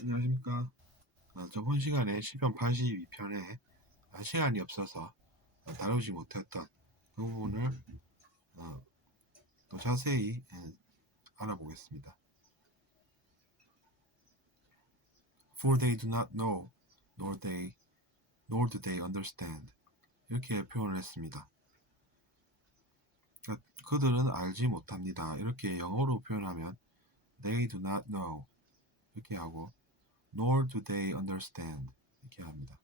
안녕하십니까. 저번 시간에 시편 82편에 시간이 없어서 다루지 못했던 그 부분을 어, 또 자세히 알아보겠습니다. For they do not know, nor do they understand. 이렇게 표현을 했습니다. 그러니까 그들은 알지 못합니다. 이렇게 영어로 표현하면 they do not know 이렇게 하고 nor do they understand 이렇게 합니다.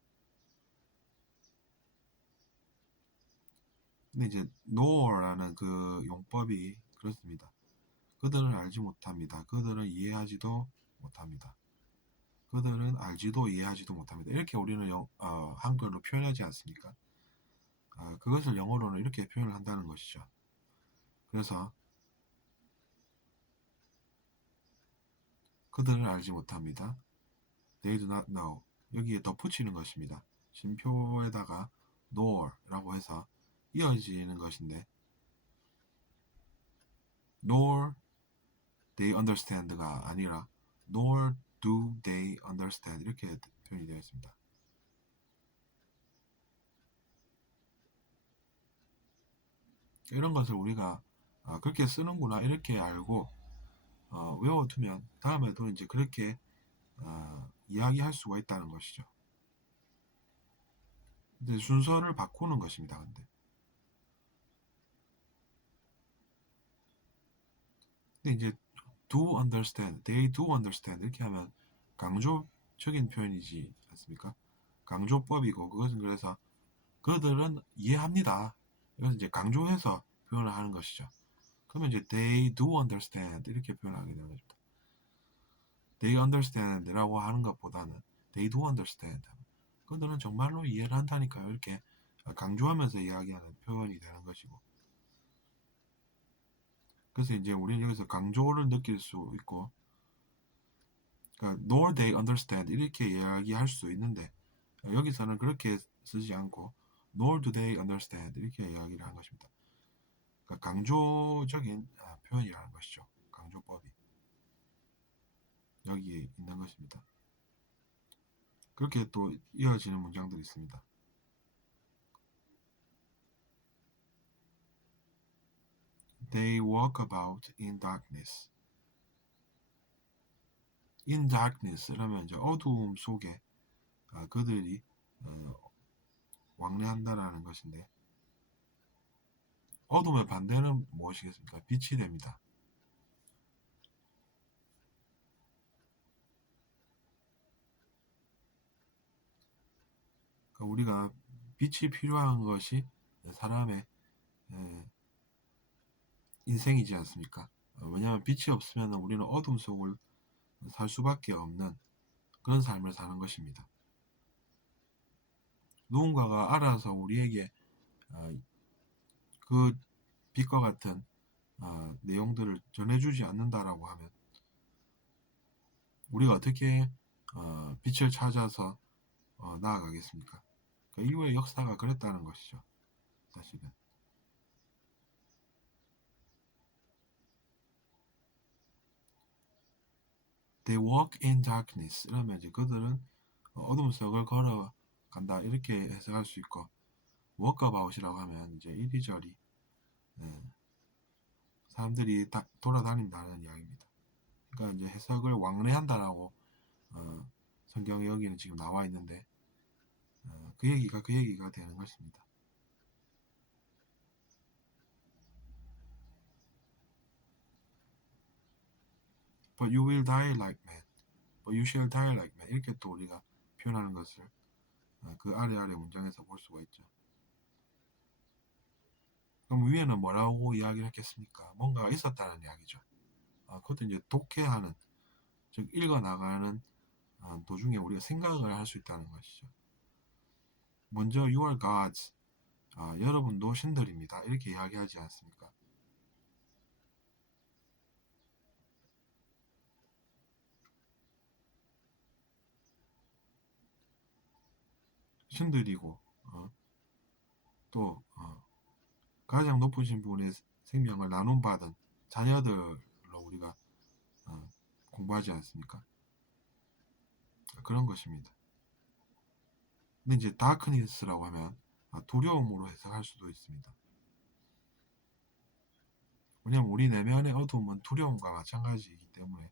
근데 이제 nor라는 그 용법이 그렇습니다. 그들은 알지 못합니다. 그들은 이해하지도 못합니다. 그들은 알지도 이해하지도 못합니다. 이렇게 우리는 한글로 표현하지 않습니까? 그것을 영어로는 이렇게 표현을 한다는 것이죠. 그래서 그들은 알지 못합니다. They do not know. 여기에 덧붙이는 것입니다. 쉼표에다가 nor라고 해서 이어지는 것인데 nor they understand가 아니라 nor do they understand 이렇게 표현이 되어 있습니다. 이런 것을 우리가 그렇게 쓰는구나 이렇게 알고 외워두면 다음에도 이제 그렇게 이야기할 수가 있다는 것이죠. 근데 순서를 바꾸는 것입니다. 근데 이제 do understand, they do understand 이렇게 하면 강조적인 표현이지 않습니까? 강조법이고 그것은 그래서 그들은 이해합니다. 이것은 이제 강조해서 표현을 하는 것이죠. 그러면 이제 they do understand 이렇게 표현하게 되는 것입니다. they understand라고 하는 것보다는 they do understand. 그들은 정말로 이해를 한다니까요. 이렇게 강조하면서 이야기하는 표현이 되는 것이고. 그래서 이제 우리는 여기서 강조를 느낄 수 있고, 그러니까 nor they understand 이렇게 이야기할 수 있는데 여기서는 그렇게 쓰지 않고 nor do they understand 이렇게 이야기를 한 것입니다. 그러니까 강조적인 표현이라는 것이죠. 강조법이 여기에 있는 것입니다. 그렇게 또 이어지는 문장들이 있습니다. They walk about in darkness. In darkness라면 이제 어두움 속에 그들이 왕래한다라는 것인데 어둠의 반대는 무엇이겠습니까? 빛이 됩니다. 그러니까 우리가 빛이 필요한 것이 사람의 인생이지 않습니까? 왜냐하면 빛이 없으면 우리는 어둠 속을 살 수밖에 없는 그런 삶을 사는 것입니다. 누군가가 알아서 우리에게 그 빛과 같은 내용들을 전해주지 않는다라고 하면 우리가 어떻게 빛을 찾아서 나아가겠습니까? 그 이후의 역사가 그랬다는 것이죠. 사실은. They walk in darkness. 이러면 이제 그들은 어둠 속을 걸어간다. 이렇게 해석할 수 있고, walkabout이라고 하면 이제 이리저리 사람들이 돌아다닌다는 이야기입니다. 그러니까 이제 해석을 왕래한다라고 성경에 여기는 지금 나와 있는데 그 얘기가 되는 것입니다. But you will die like men. But you shall die like men. 이렇게 또 우리가 표현하는 것을 그 아래 문장에서 볼 수가 있죠. 그럼 위에는 뭐라고 이야기를 했겠습니까? 뭔가가 있었다는 이야기죠. 그것도 이제 독해하는, 즉 읽어나가는 도중에 우리가 생각을 할 수 있다는 것이죠. 먼저 you are gods. 여러분도 신들입니다. 이렇게 이야기하지 않습니까? 신들이고 또 가장 높으신 분의 생명을 나눔받은 자녀들로 우리가 공부하지 않습니까? 그런 것입니다. 근데 이제 다크니스라고 하면 두려움으로 해석할 수도 있습니다. 왜냐하면 우리 내면의 어두움은 두려움과 마찬가지이기 때문에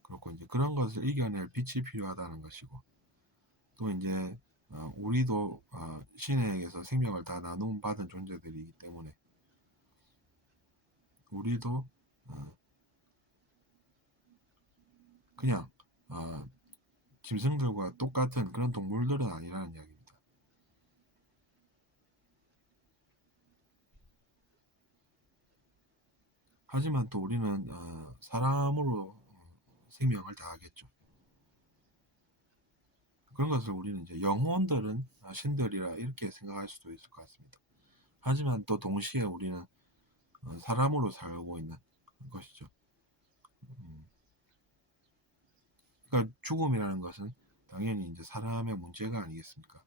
그렇고, 이제 그런 것을 이겨낼 빛이 필요하다는 것이고, 또 이제 우리도 신에게서 생명을 다 나눔 받은 존재들이기 때문에 우리도 그냥 짐승들과 똑같은 그런 동물들은 아니라는 이야기입니다. 하지만 또 우리는 사람으로 생명을 다하겠죠. 그런 것을 우리는 이제 영혼들은 신들이라 이렇게 생각할 수도 있을 것 같습니다. 하지만 또 동시에 우리는 사람으로 살고 있는 것이죠. 그러니까 죽음이라는 것은 당연히 이제 사람의 문제가 아니겠습니까?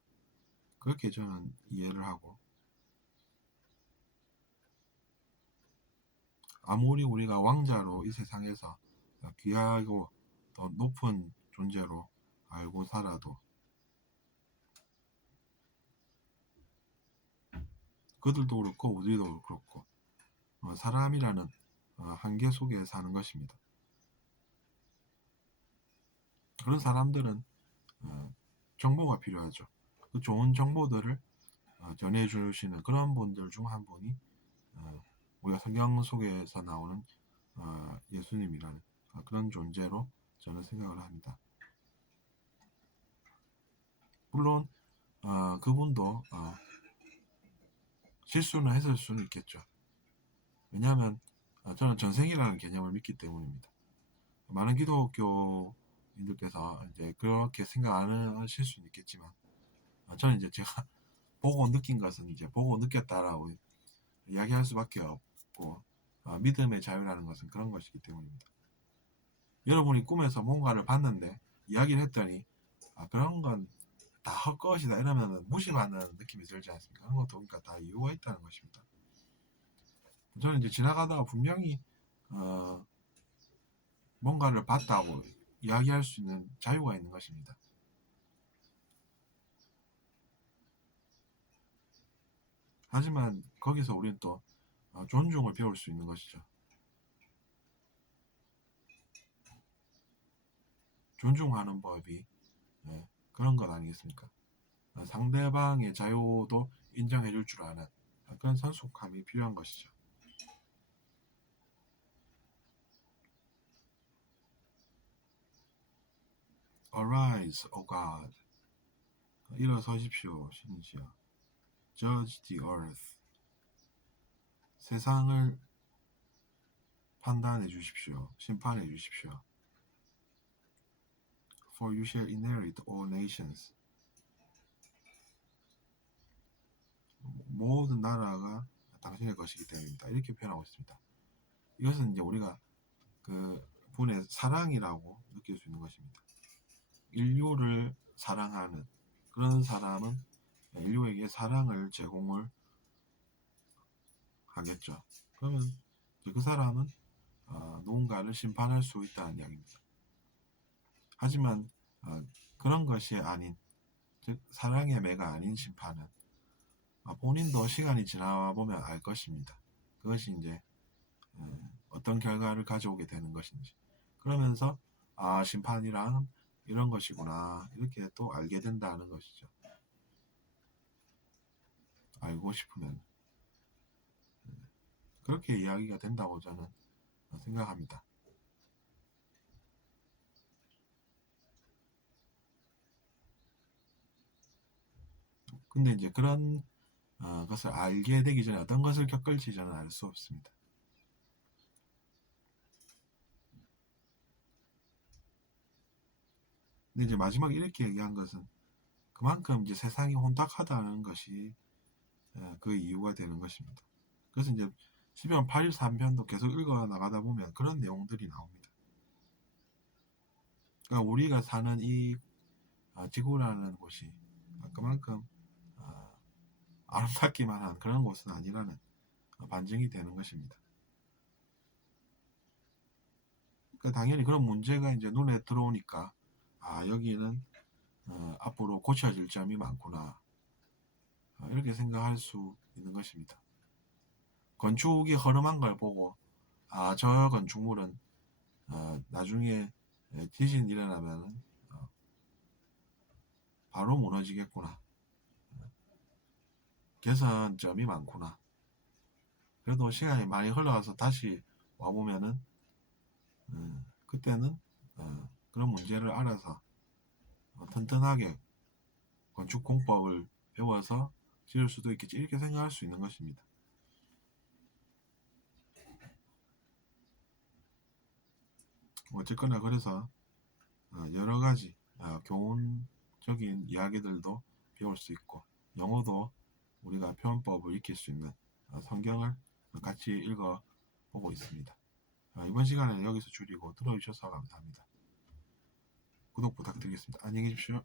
그렇게 저는 이해를 하고, 아무리 우리가 왕자로 이 세상에서 귀하고 더 높은 존재로 알고 살아도 그들도 그렇고 우리도 그렇고 사람이라는 한계 속에 사는 것입니다. 그런 사람들은 정보가 필요하죠. 그 좋은 정보들을 전해주시는 그런 분들 중 한 분이 우리가 성경 속에서 나오는 예수님이라는 그런 존재로 저는 생각을 합니다. 물론 그분도 실수는 했을 수는 있겠죠. 왜냐하면 저는 전생이라는 개념을 믿기 때문입니다. 많은 기독교인들께서 이제 그렇게 생각 안 하실 수는 있겠지만, 저는 이제 제가 보고 느낀 것은 이제 보고 느꼈다라고 이야기할 수밖에 없고, 믿음의 자유라는 것은 그런 것이기 때문입니다. 여러분이 꿈에서 뭔가를 봤는데 이야기를 했더니 그런 건 다 헛것이다 이러면 무시받는 느낌이 들지 않습니까? 그런 것도 그러니까 다 이유가 있다는 것입니다. 저는 이제 지나가다가 분명히 뭔가를 봤다고 이야기할 수 있는 자유가 있는 것입니다. 하지만 거기서 우리는 또 존중을 배울 수 있는 것이죠. 존중하는 법이 그런 것 아니겠습니까? 상대방의 자유도 인정해 줄 줄 아는 그런 성숙함이 필요한 것이죠. Arise, O God. 일어서십시오, 신이시여. Judge the earth. 세상을 판단해 주십시오. 심판해 주십시오. For you shall inherit all nations. 모든 나라가 당신의 것이기 때문입니다. 이렇게 표현하고 있습니다. 이것은 이제 우리가 그 분의 사랑이라고 느낄 수 있는 것입니다. 인류를 사랑하는 그런 사람은 인류에게 사랑을 제공을 하겠죠. 그러면 그 사람은 누군가를 심판할 수 있다는 이야기입니다. 하지만 그런 것이 아닌, 즉 사랑의 매가 아닌 심판은 본인도 시간이 지나보면 알 것입니다. 그것이 이제 어떤 결과를 가져오게 되는 것인지. 그러면서 심판이란 이런 것이구나 이렇게 또 알게 된다는 것이죠. 알고 싶으면 그렇게 이야기가 된다고 저는 생각합니다. 근데 이제 그런 것을 알게 되기 전에 어떤 것을 겪을지 저는 알 수 없습니다. 근데 이제 마지막에 이렇게 얘기한 것은 그만큼 이제 세상이 혼탁하다는 것이 그 이유가 되는 것입니다. 그래서 이제 시편 83편도 계속 읽어 나가다 보면 그런 내용들이 나옵니다. 그러니까 우리가 사는 이 지구라는 곳이 그만큼 아름답기만 한 그런 곳은 아니라는 반증이 되는 것입니다. 그러니까 당연히 그런 문제가 이제 눈에 들어오니까 여기는 앞으로 고쳐질 점이 많구나. 이렇게 생각할 수 있는 것입니다. 건축이 허름한 걸 보고 저 건축물은 나중에 지진이 일어나면 바로 무너지겠구나. 개선점이 많구나. 그래도 시간이 많이 흘러가서 다시 와보면은 그때는 그런 문제를 알아서 튼튼하게 건축 공법을 배워서 지을 수도 있겠지, 이렇게 생각할 수 있는 것입니다. 어쨌거나 그래서 여러 가지 교훈적인 이야기들도 배울 수 있고, 영어도 우리가 표현법을 익힐 수 있는 성경을 같이 읽어보고 있습니다. 이번 시간에는 여기서 줄이고 들어주셔서 감사합니다. 구독 부탁드리겠습니다. 안녕히 계십시오.